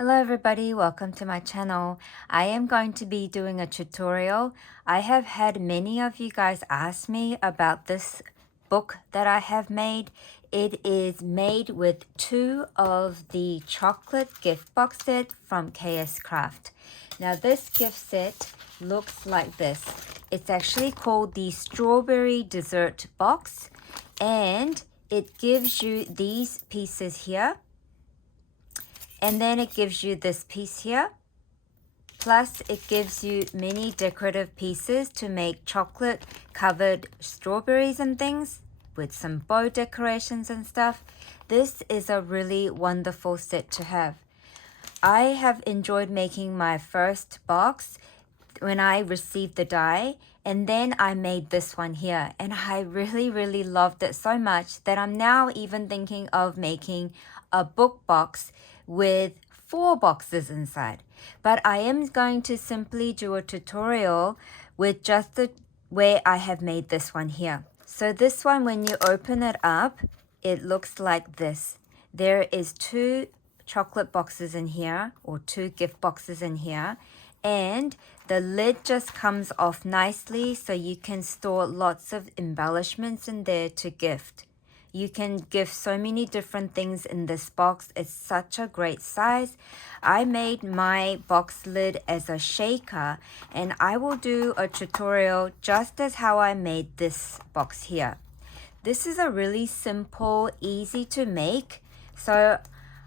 Hello everybody, welcome to my channel. I am going to be doing a tutorial. I have had many of you guys ask me about this book that I have made. It is made with 2 of the chocolate gift box set from KSCRAFT. Now this gift set looks like this. It's actually called the strawberry dessert box, and it gives you these pieces here. And then it gives you this piece here. Plus it gives you many decorative pieces to make chocolate covered strawberries and things with some bow decorations and stuff. This is a really wonderful set to have. I have enjoyed making my first box when I received the die, and then I made this one here, and I really loved it so much that I'm now even thinking of making a book box with 4 boxes inside. But I am going to simply do a tutorial with just the way I have made this one here. So this one, when you open it up, it looks like this. There is 2 chocolate boxes in here, or 2 gift boxes in here, and the lid just comes off nicely, so you can store lots of embellishments in there to gift. You can gift so many different things in this box. It's such a great size. I made my box lid as a shaker, and I will do a tutorial just as how I made this box here. This is a really simple, easy to make. So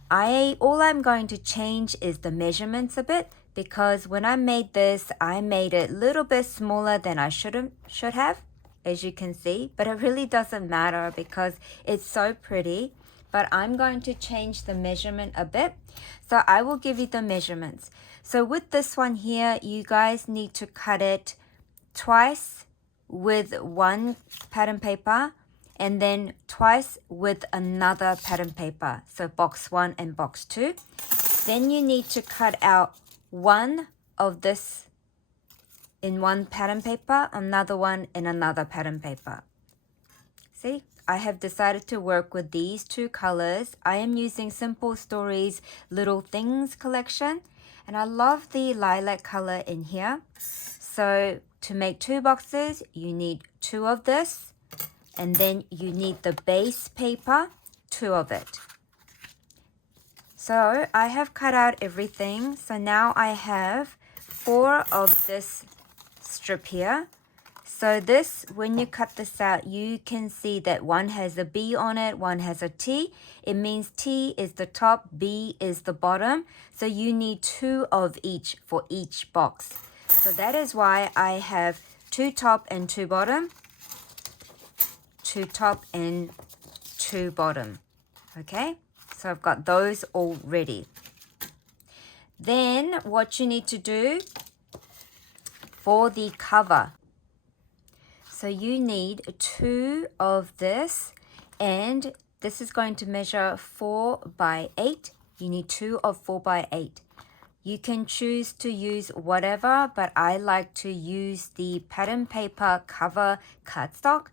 all I'm going to change is the measurements a bit, because when I made this, I made it a little bit smaller than I should have, as you can see, but it really doesn't matter because it's so pretty. But I'm going to change the measurement a bit. So I will give you the measurements. So with this one here, you guys need to cut it twice with 1 pattern paper, and then twice with another pattern paper. So box 1 and box 2. Then you need to cut out 1 of this in 1 pattern paper, another one in another pattern paper. See, I have decided to work with these 2 colors. I am using Simple Stories Little Things collection, and I love the lilac color in here. So to make 2 boxes, you need 2 of this, and then you need the base paper, 2 of it. So I have cut out everything. So now I have 4 of this strip here. So this, when you cut this out, you can see that one has a B on it, one has a T. It means T is the top, B is the bottom. So you need 2 of each for each box. So that is why I have 2 top and 2 bottom, 2 top and 2 bottom. Okay, so I've got those all ready. Then what you need to do for the cover, so you need 2 of this, and this is going to measure 4 by 8. You need 2 of 4 by 8. You can choose to use whatever, but I like to use the pattern paper cover cardstock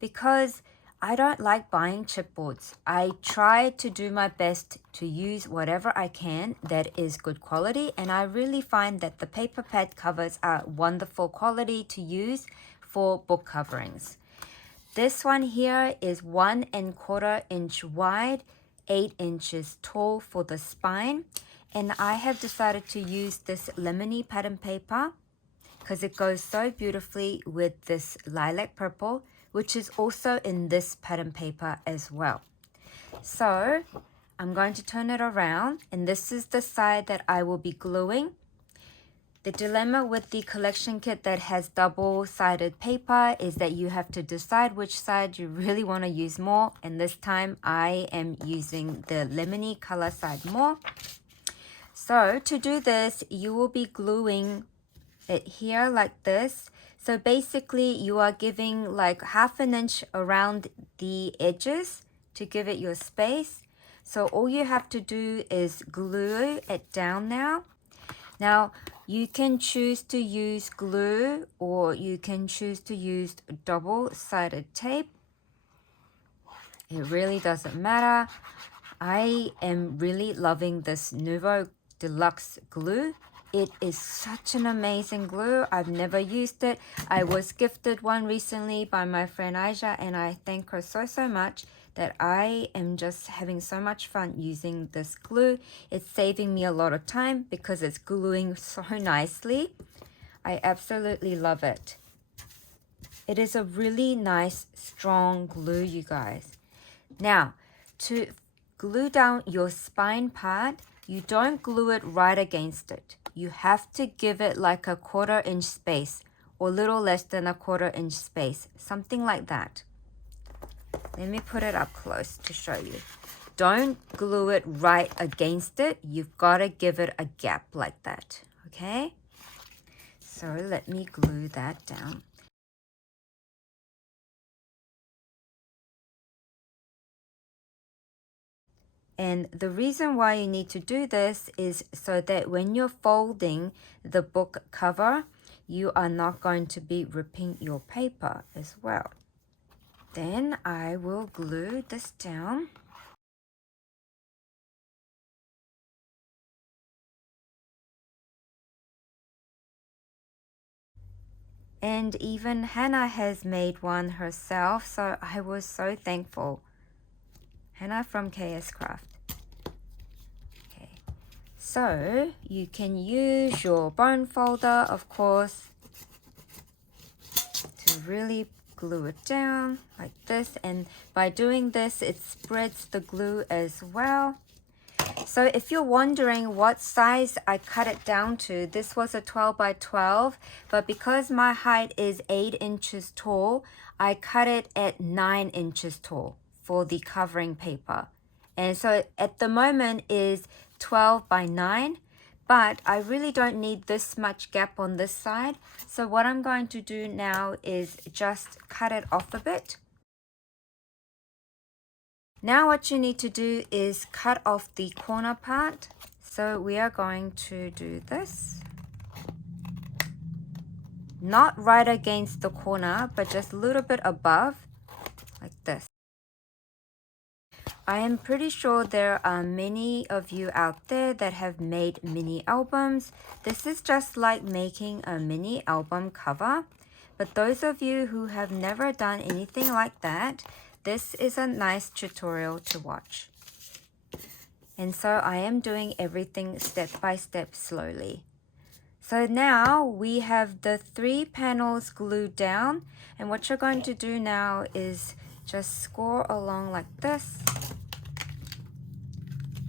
because I don't like buying chipboards. I try to do my best to use whatever I can that is good quality, and I really find that the paper pad covers are wonderful quality to use for book coverings. This one here is 1 1/4 inch wide, 8 inches tall for the spine, and I have decided to use this lemony pattern paper because it goes so beautifully with this lilac purple, which is also in this pattern paper as well. So I'm going to turn it around, and this is the side that I will be gluing. The dilemma with the collection kit that has double-sided paper is that you have to decide which side you really want to use more, and this time I am using the lemony color side more. So to do this, you will be gluing it here like this. So basically you are giving like 1/2 inch around the edges to give it your space. So all you have to do is glue it down now. Now you can choose to use glue, or you can choose to use double-sided tape. It really doesn't matter. I am really loving this Nuvo Deluxe glue. It is such an amazing glue. I've never used it. I was gifted one recently by my friend Aisha, and I thank her so much that I am just having so much fun using this glue. It's saving me a lot of time because it's gluing so nicely. I absolutely love it. It is a really nice, strong glue, you guys. Now, to glue down your spine part, you don't glue it right against it. You have to give it like a 1/4 inch space or a little less than a 1/4 inch space, something like that. Let me put it up close to show you. Don't glue it right against it. You've got to give it a gap like that, okay? So let me glue that down. And the reason why you need to do this is so that when you're folding the book cover, you are not going to be ripping your paper as well. Then I will glue this down. And even Hannah has made one herself, so I was so thankful. Hannah from KSCRAFT. Okay, so you can use your bone folder, of course, to really glue it down like this, and by doing this it spreads the glue as well. So if you're wondering what size I cut it down to, this was a 12 by 12, but because my height is 8 inches tall, I cut it at 9 inches tall for the covering paper. And so at the moment is 12 by 9, but I really don't need this much gap on this side. So what I'm going to do now is just cut it off a bit. Now what you need to do is cut off the corner part. So we are going to do this. Not right against the corner, but just a little bit above, like this. I am pretty sure there are many of you out there that have made mini albums. This is just like making a mini album cover. But those of you who have never done anything like that, this is a nice tutorial to watch. And so I am doing everything step by step slowly. So now we have the 3 panels glued down, and what you're going to do now is just score along like this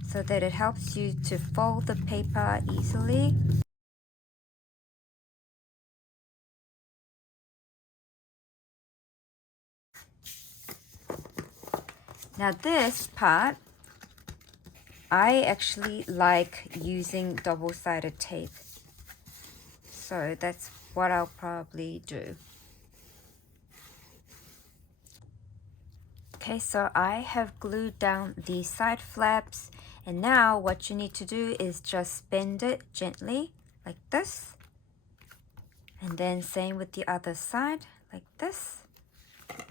so that it helps you to fold the paper easily. Now this part, I actually like using double-sided tape. So that's what I'll probably do. Okay, so I have glued down the side flaps, and now what you need to do is just bend it gently like this. And then same with the other side like this.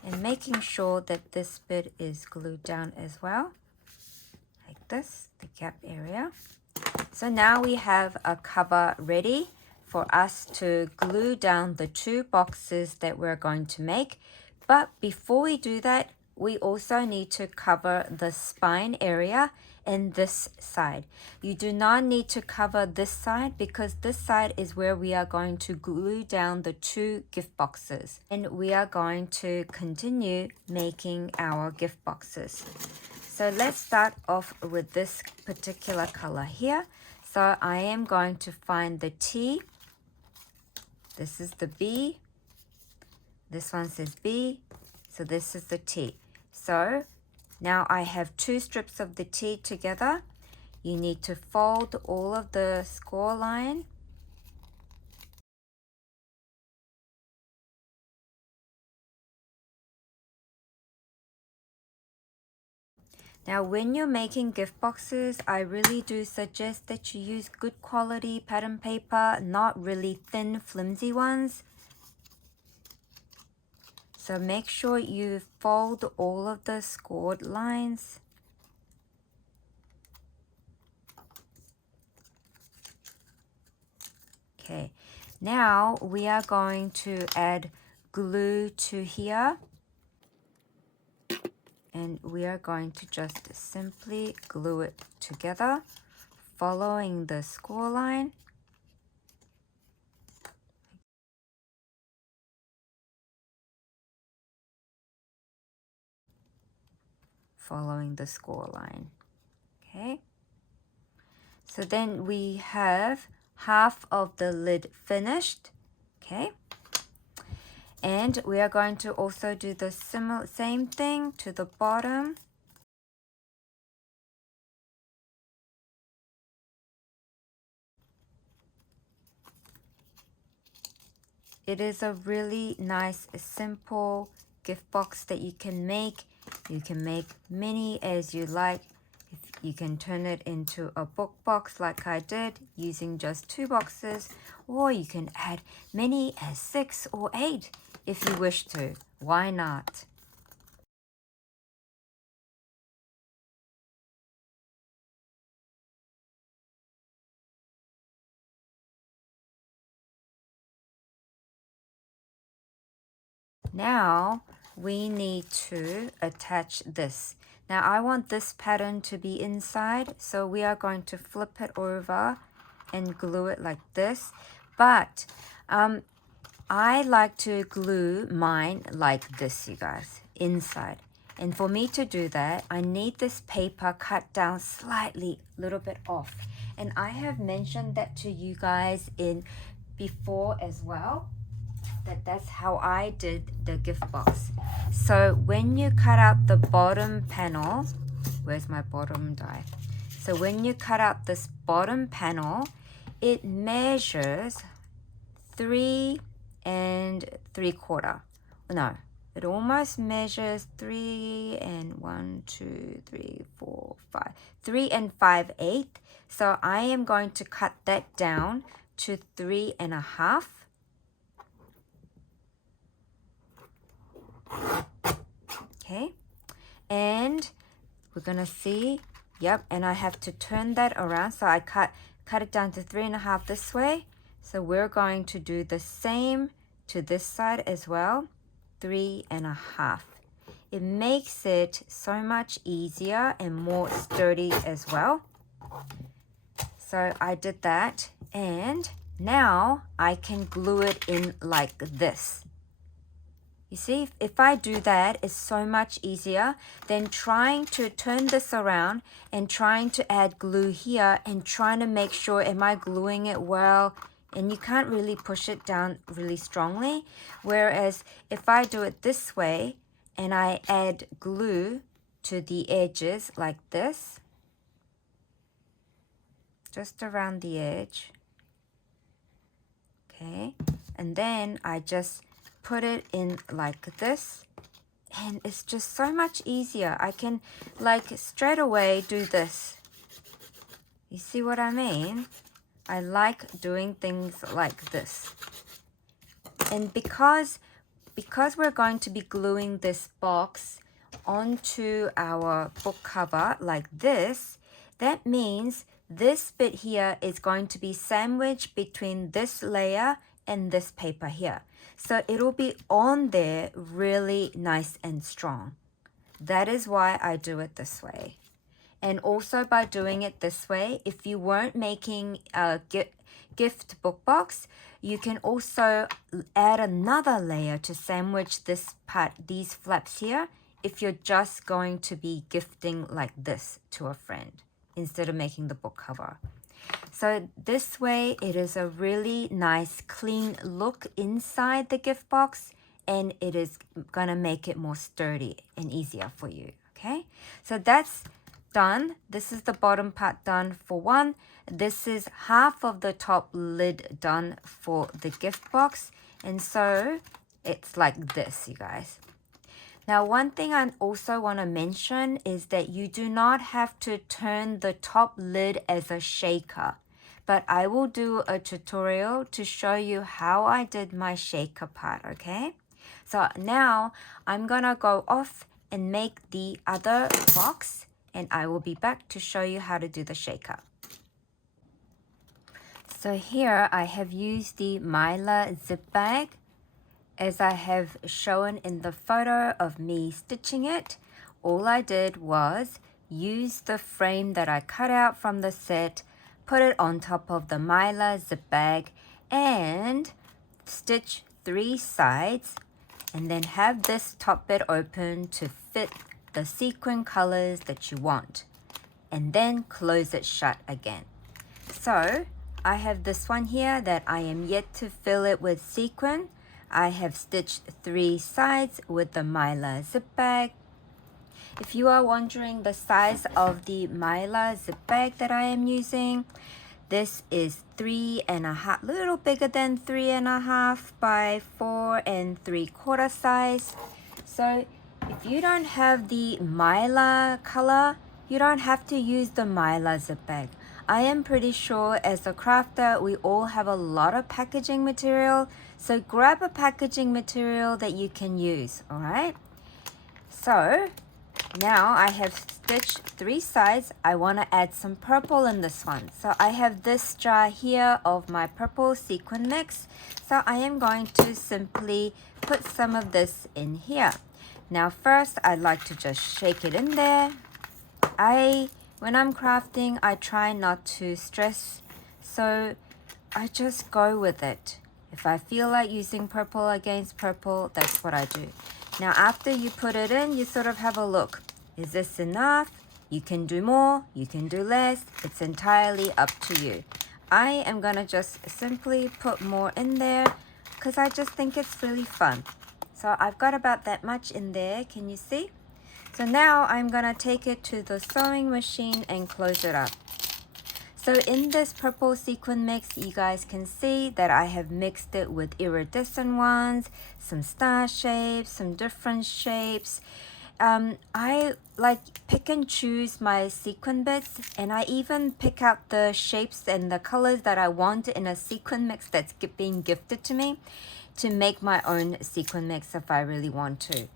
And making sure that this bit is glued down as well. Like this, the gap area. So now we have a cover ready for us to glue down the 2 boxes that we're going to make. But before we do that, we also need to cover the spine area and this side. You do not need to cover this side because this side is where we are going to glue down the 2 gift boxes. And we are going to continue making our gift boxes. So let's start off with this particular color here. So I am going to find the T. This is the B. This one says B. So this is the T. So now I have 2 strips of the T together. You need to fold all of the score line. Now when you're making gift boxes, I really do suggest that you use good quality pattern paper, not really thin, flimsy ones. So make sure you fold all of the scored lines. Okay, now we are going to add glue to here. And we are going to just simply glue it together, following the score line. Following the score line. Okay. So then we have half of the lid finished. Okay. And we are going to also do the same thing to the bottom. It is a really nice, simple gift box that you can make. You can make many as you like. You can turn it into a book box like I did using just 2 boxes, or you can add many as 6 or 8 if you wish to. Why not? Now we need to attach this. Now I want this pattern to be inside, so we are going to flip it over and glue it like this. But I like to glue mine like this, you guys, inside. And for me to do that, I need this paper cut down slightly, a little bit off. And I have mentioned that to you guys in before as well. That's how I did the gift box. So when you cut out the bottom panel, where's my bottom die? So when you cut out this bottom panel, it measures 3 3/4. No, it almost measures 3 and 1, 2, 3, 4, 5. 3 5/8. So I am going to cut that down to 3.5. Okay, and we're gonna see, yep, and I have to turn that around, so I cut it down to 3.5 this way. So we're going to do the same to this side as well, 3.5. It makes it so much easier and more sturdy as well. So I did that, and now I can glue it in like this. You see, if I do that, it's so much easier than trying to turn this around and trying to add glue here and trying to make sure, am I gluing it well? And you can't really push it down really strongly. Whereas if I do it this way and I add glue to the edges like this, just around the edge, okay, and then I just put it in like this, and it's just so much easier. I can like straight away do this. You see what I mean? I like doing things like this. And because we're going to be gluing this box onto our book cover like this, that means this bit here is going to be sandwiched between this layer and this paper here. So it'll be on there really nice and strong. That is why I do it this way. And also by doing it this way, if you weren't making a gift book box, you can also add another layer to sandwich this part, these flaps here, if you're just going to be gifting like this to a friend instead of making the book cover. So this way, it is a really nice, clean look inside the gift box, and it is gonna make it more sturdy and easier for you, okay? So that's done. This is the bottom part done for one. This is half of the top lid done for the gift box. And so it's like this, you guys. Now, one thing I also want to mention is that you do not have to turn the top lid as a shaker, but I will do a tutorial to show you how I did my shaker part, okay? So now I'm gonna go off and make the other box, and I will be back to show you how to do the shaker. So here I have used the Myla zip bag as I have shown in the photo of me stitching it. All I did was use the frame that I cut out from the set, put it on top of the Myla zip bag and stitch 3 sides and then have this top bit open to fit the sequin colors that you want and then close it shut again. So I have this one here that I am yet to fill it with sequin. I have stitched 3 sides with the Myla zip bag. If you are wondering the size of the Myla zip bag that I am using, this is 3.5, little bigger than 3.5 by 4.75 size. So if you don't have the Myla color, you don't have to use the Myla zip bag. I am pretty sure as a crafter, we all have a lot of packaging material. So grab a packaging material that you can use, all right? So now I have stitched 3 sides. I want to add some purple in this one. So I have this jar here of my purple sequin mix. So I am going to simply put some of this in here. Now first, I'd like to just shake it in there. When I'm crafting, I try not to stress, so I just go with it. If I feel like using purple against purple, that's what I do. Now after you put it in, you sort of have a look. Is this enough? You can do more, you can do less. It's entirely up to you. I am gonna just simply put more in there because I just think it's really fun. So I've got about that much in there, can you see? So now I'm gonna take it to the sewing machine and close it up. So in this purple sequin mix, you guys can see that I have mixed it with iridescent ones, some star shapes, some different shapes. I like pick and choose my sequin bits, and I even pick out the shapes and the colors that I want in a sequin mix that's being gifted to me to make my own sequin mix if I really want to.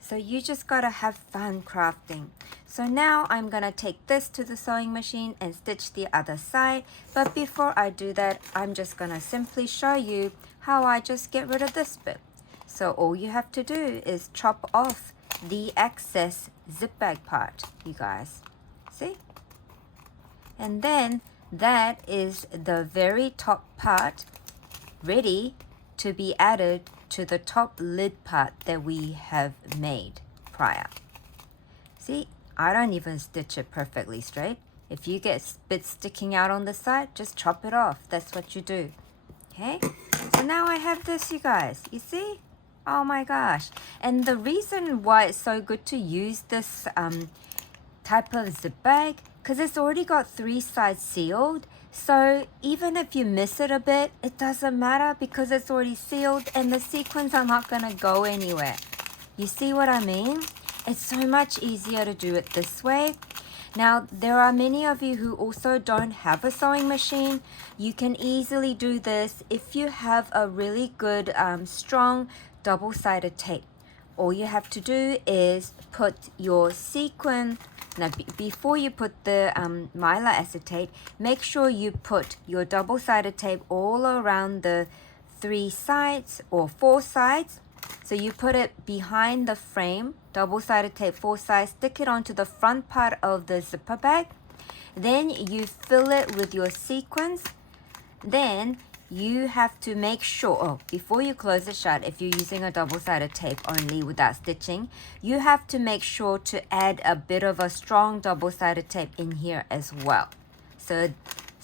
So you just gotta have fun crafting. So now I'm gonna take this to the sewing machine and stitch the other side. But before I do that, I'm just gonna simply show you how I just get rid of this bit. So all you have to do is chop off the excess zip bag part, you guys. See? And then that is the very top part ready to be added to the top lid part that we have made prior. See, I don't even stitch it perfectly straight. If you get bits sticking out on the side, just chop it off. That's what you do. Okay, so now I have this, you guys. You see? Oh my gosh. And the reason why it's so good to use this type of zip bag, because it's already got 3 sides sealed. So even if you miss it a bit, it doesn't matter because it's already sealed and the sequins are not going to go anywhere. You see what I mean? It's so much easier to do it this way. Now, there are many of you who also don't have a sewing machine. You can easily do this if you have a really good, strong double-sided tape. All you have to do is put your sequin. Now, before you put the Myla acetate, make sure you put your double-sided tape all around the 3 sides or 4 sides. So you put it behind the frame, double-sided tape 4 sides, stick it onto the front part of the zipper bag. Then you fill it with your sequins. Then you have to make sure, before you close it shut, if you're using a double-sided tape only without stitching, you have to make sure to add a bit of a strong double-sided tape in here as well. So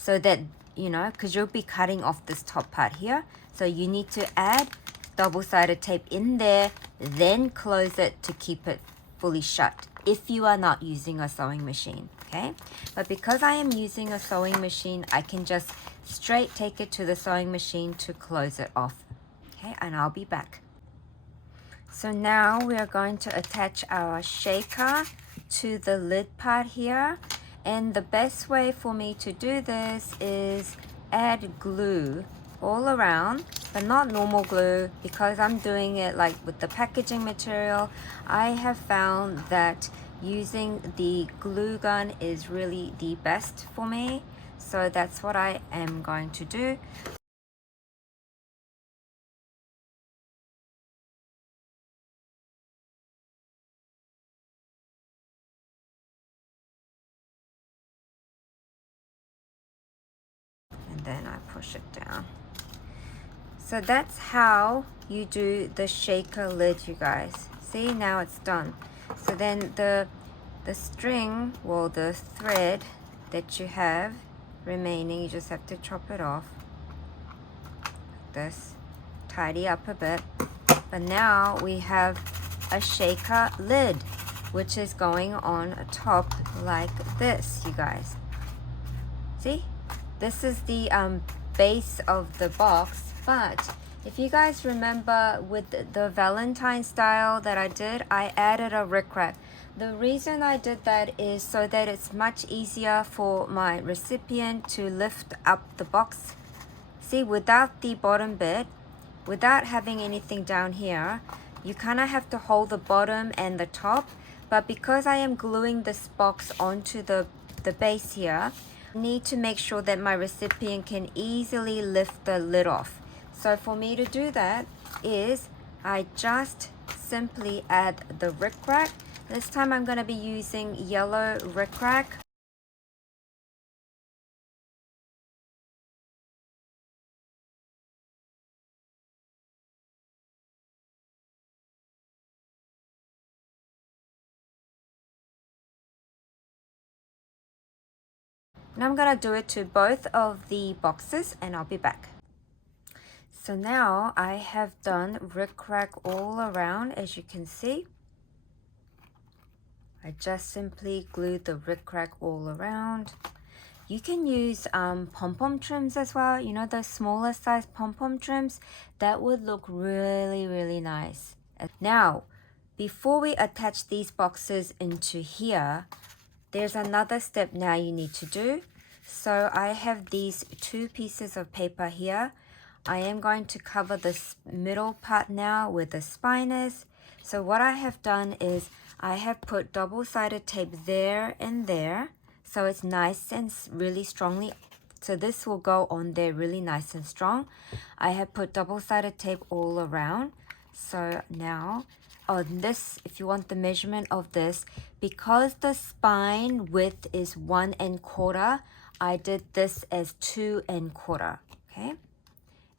that, you know, because you'll be cutting off this top part here. So you need to add double-sided tape in there, then close it to keep it fully shut if you are not using a sewing machine, okay? But because I am using a sewing machine, I can just straight take it to the sewing machine to close it off, okay? And I'll be back. So now we are going to attach our shaker to the lid part here. And the best way for me to do this is add glue all around, but not normal glue, because I'm doing it like with the packaging material. I have found that using the glue gun is really the best for me. So So that's what I am going to do. And then I push it down. So that's how you do the shaker lid, you guys. See, now it's done. So then the string, well, the thread that you have remaining, you just have to chop it off like this, tidy up a bit. But now we have a shaker lid, which is going on top like this, you guys. See, this is the base of the box. But if you guys remember with the Valentine style that I did, I added a rickrack. The reason I did that is so that it's much easier for my recipient to lift up the box. See, without the bottom bit, without having anything down here, you kind of have to hold the bottom and the top. But because I am gluing this box onto the base here, I need to make sure that my recipient can easily lift the lid off. So for me to do that is I just simply add the rickrack. This time I'm going to be using yellow rickrack. And I'm going to do it to both of the boxes and I'll be back. So now I have done rickrack all around, as you can see. I just simply glued the rickrack all around. You can use pom-pom trims as well. You know, those smaller size pom-pom trims? That would look really, really nice. Now, before we attach these boxes into here, there's another step now you need to do. So I have these two pieces of paper here. I am going to cover this middle part now with the spiners. So what I have done is I have put double-sided tape there and there. So it's nice and really strongly. So this will go on there really nice and strong. I have put double-sided tape all around. So now on this, if you want the measurement of this, because the spine width is 1 1/4, I did this as 2 1/4, okay?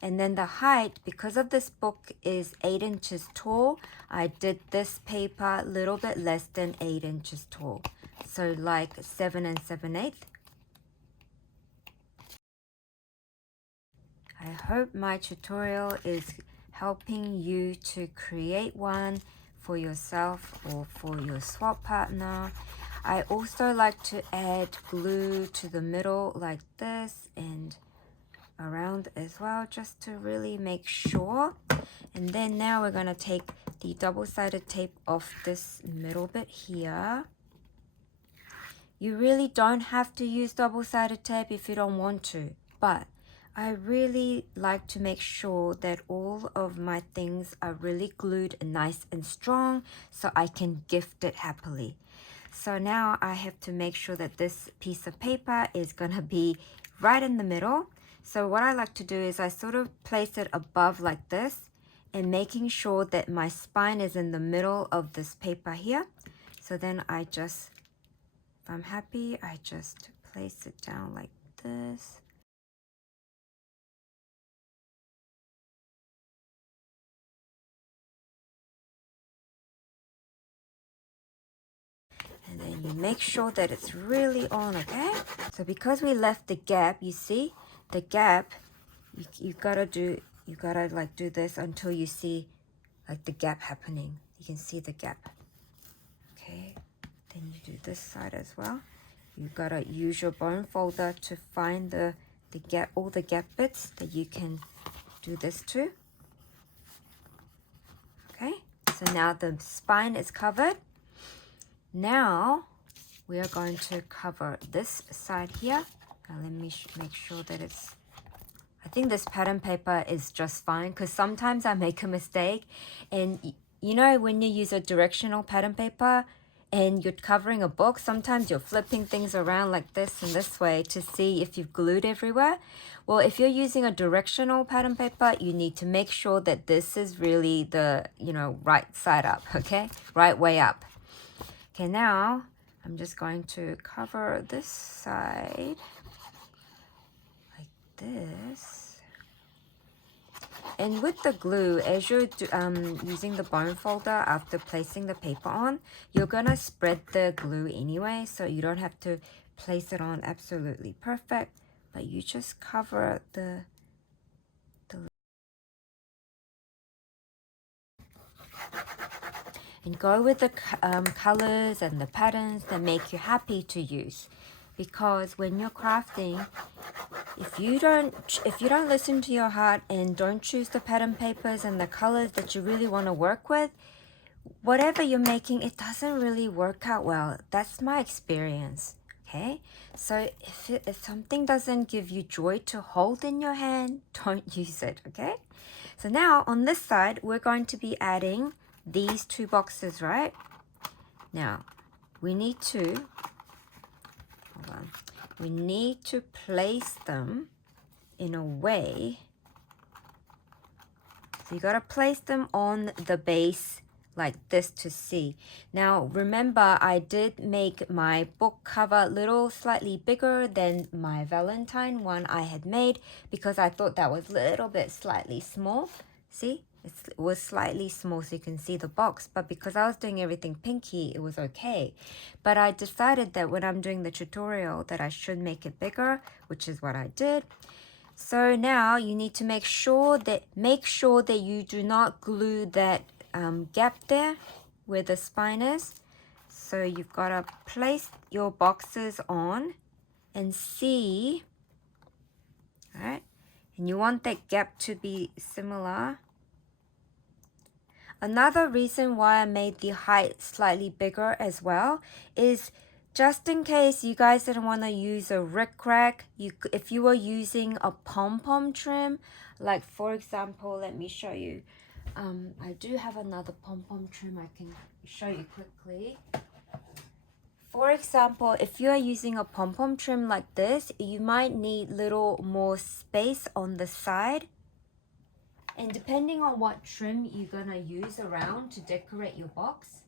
And then the height, because of this book is 8 inches tall, I did this paper a little bit less than 8 inches tall. So like 7 7/8. I hope my tutorial is helping you to create one for yourself or for your swap partner. I also like to add glue to the middle like this and around as well, just to really make sure. And then now we're going to take the double-sided tape off this middle bit here. You really don't have to use double-sided tape if you don't want to, but I really like to make sure that all of my things are really glued and nice and strong so I can gift it happily. So now I have to make sure that this piece of paper is going to be right in the middle. So what I like to do is I sort of place it above like this and making sure that my spine is in the middle of this paper here. So then I just, if I'm happy, I just place it down like this. And then you make sure that it's really on, okay? So because we left the gap, you see, the gap, you gotta like do this until you see like the gap happening. You can see the gap. Okay, then you do this side as well. You gotta use your bone folder to find the gap, all the gap bits that you can do this to. Okay, so now the spine is covered. Now we are going to cover this side here. Now let me make sure that it's, I think this pattern paper is just fine because sometimes I make a mistake. And you know, when you use a directional pattern paper, and you're covering a book, sometimes you're flipping things around like this and this way to see if you've glued everywhere. Well, if you're using a directional pattern paper, you need to make sure that this is really the, right side up, okay? Right way up. Okay, now I'm just going to cover this side like this. And with the glue, as you're using the bone folder after placing the paper on, you're gonna spread the glue anyway, so you don't have to place it on absolutely perfect, but you just cover the and go with the colors and the patterns that make you happy to use, because when you're crafting, if you don't listen to your heart and don't choose the pattern papers and the colors that you really want to work with, whatever you're making, it doesn't really work out well. That's my experience. Okay, so if something doesn't give you joy to hold in your hand, don't use it. Okay, so now on this side we're going to be adding these 2 boxes, right? Now we need to place them in a way, so you got to place them on the base like this to see. Now remember, I did make my book cover slightly bigger than my Valentine one I had made, because I thought that was a little bit slightly small. See, it was slightly small so you can see the box, but because I was doing everything pinky, it was okay. But I decided that when I'm doing the tutorial that I should make it bigger, which is what I did. So now you need to make sure that you do not glue that gap there where the spine is. So you've got to place your boxes on and see, all right? And you want that gap to be similar. Another reason why I made the height slightly bigger as well is just in case you guys didn't want to use a rickrack, if you were using a pom-pom trim, like for example, let me show you. I do have another pom-pom trim I can show you quickly. For example, if you are using a pom-pom trim like this, you might need little more space on the side. And depending on what trim you're gonna use around to decorate your box.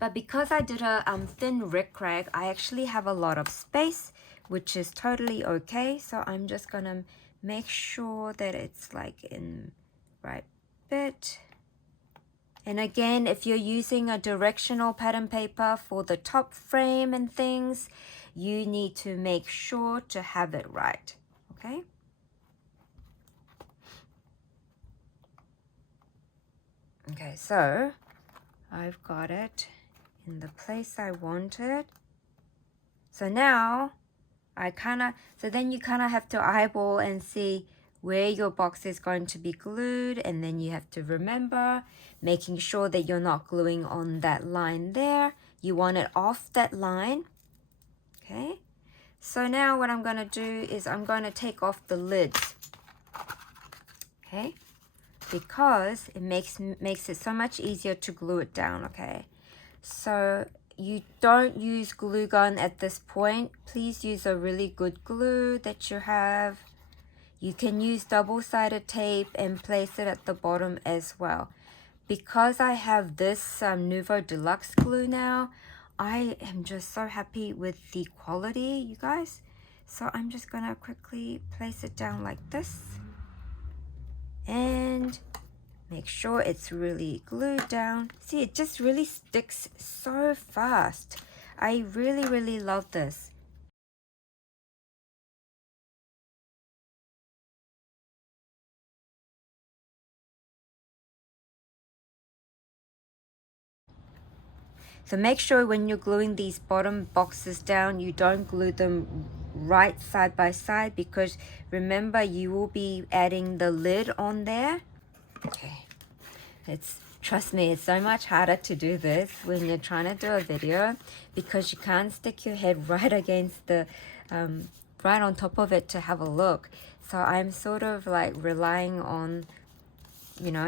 But because I did a thin rickrack, I actually have a lot of space, which is totally okay. So I'm just gonna make sure that it's like in right bit. And again, if you're using a directional pattern paper for the top frame and things, you need to make sure to have it right, okay? Okay, so I've got it in the place I wanted. So now then you kind of have to eyeball and see where your box is going to be glued, and then you have to remember making sure that you're not gluing on that line there. You want it off that line. Okay, so now what I'm going to do is I'm going to take off the lids. Okay, because it makes it so much easier to glue it down. Okay, so you don't use glue gun at this point. Please use a really good glue that you have. You can use double-sided tape and place it at the bottom as well. Because I have this Nouveau Deluxe glue now, I am just so happy with the quality, you guys. So I'm just gonna quickly place it down like this. And make sure it's really glued down. See, it just really sticks so fast. I really, really love this. So make sure when you're gluing these bottom boxes down, you don't glue them right side by side, because remember you will be adding the lid on there. Okay, trust me, it's so much harder to do this when you're trying to do a video, because you can't stick your head right against the right on top of it to have a look. So I'm sort of like relying on,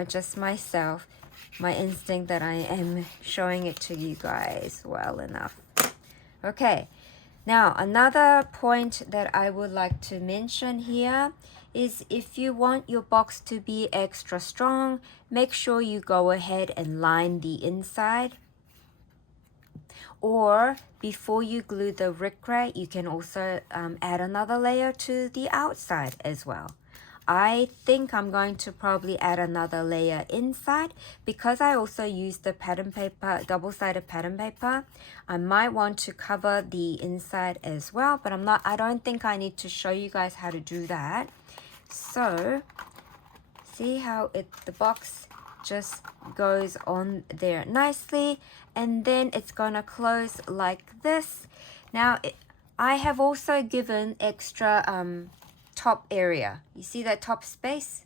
just myself my instinct that I am showing it to you guys well enough. Okay, now another point that I would like to mention here is if you want your box to be extra strong, make sure you go ahead and line the inside. Or before you glue the rickrack, you can also add another layer to the outside as well. I think I'm going to probably add another layer inside because I also use the pattern paper, double-sided pattern paper. I might want to cover the inside as well, but I don't think I need to show you guys how to do that. So see how the box just goes on there nicely, and then it's gonna close like this. Now I have also given extra top area. You see that top space?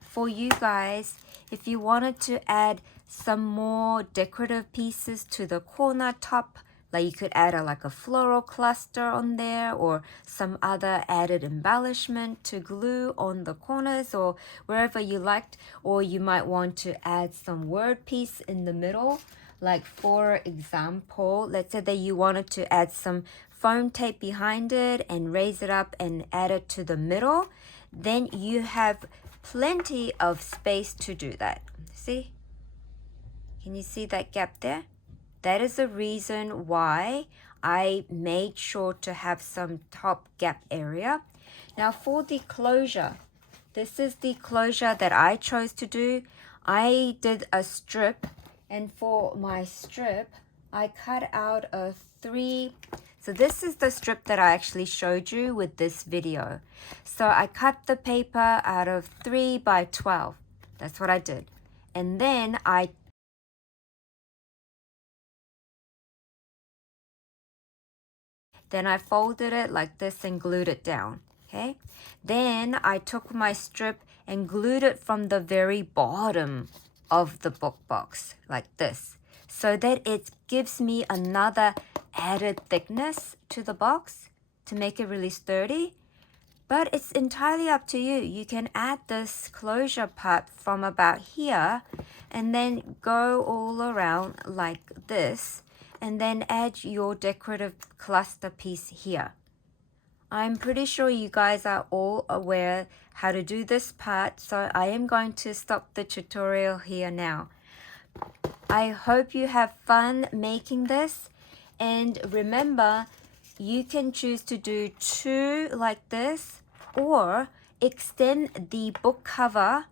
For you guys, if you wanted to add some more decorative pieces to the corner top, like you could add like a floral cluster on there or some other added embellishment to glue on the corners or wherever you liked, or you might want to add some word piece in the middle. Like for example, let's say that you wanted to add some foam tape behind it and raise it up and add it to the middle, then you have plenty of space to do that. See? Can you see that gap there? That is the reason why I made sure to have some top gap area. Now for the closure, this is the closure that I chose to do. I did a strip, and for my strip, I cut out a 3. So this is the strip that I actually showed you with this video. So I cut the paper out of 3 by 12. That's what I did. And then I folded it like this and glued it down, okay? Then I took my strip and glued it from the very bottom of the book box, like this, so that it gives me another added thickness to the box to make it really sturdy. But it's entirely up to you. You can add this closure part from about here and then go all around like this, and then add your decorative cluster piece here. I'm pretty sure you guys are all aware how to do this part, so I am going to stop the tutorial here now. I hope you have fun making this, and remember, you can choose to do 2 like this or extend the book cover.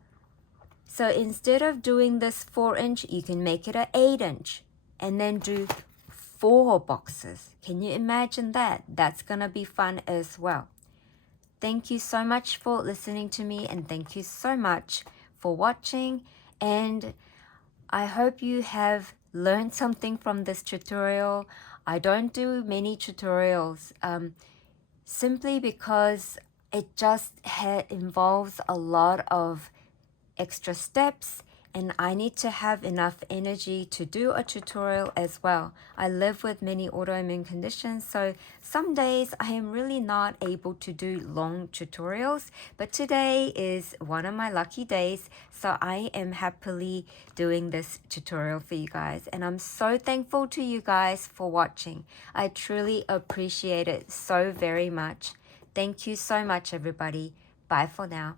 So instead of doing this 4-inch, you can make it an 8-inch and then do 4 boxes. Can you imagine that? That's gonna be fun as well. Thank you so much for listening to me, and thank you so much for watching, and I hope you have learned something from this tutorial. I don't do many tutorials simply because it just involves a lot of extra steps, and I need to have enough energy to do a tutorial as well. I live with many autoimmune conditions, so some days I am really not able to do long tutorials, but today is one of my lucky days, so I am happily doing this tutorial for you guys, and I'm so thankful to you guys for watching. I truly appreciate it so very much. Thank you so much, everybody. Bye for now.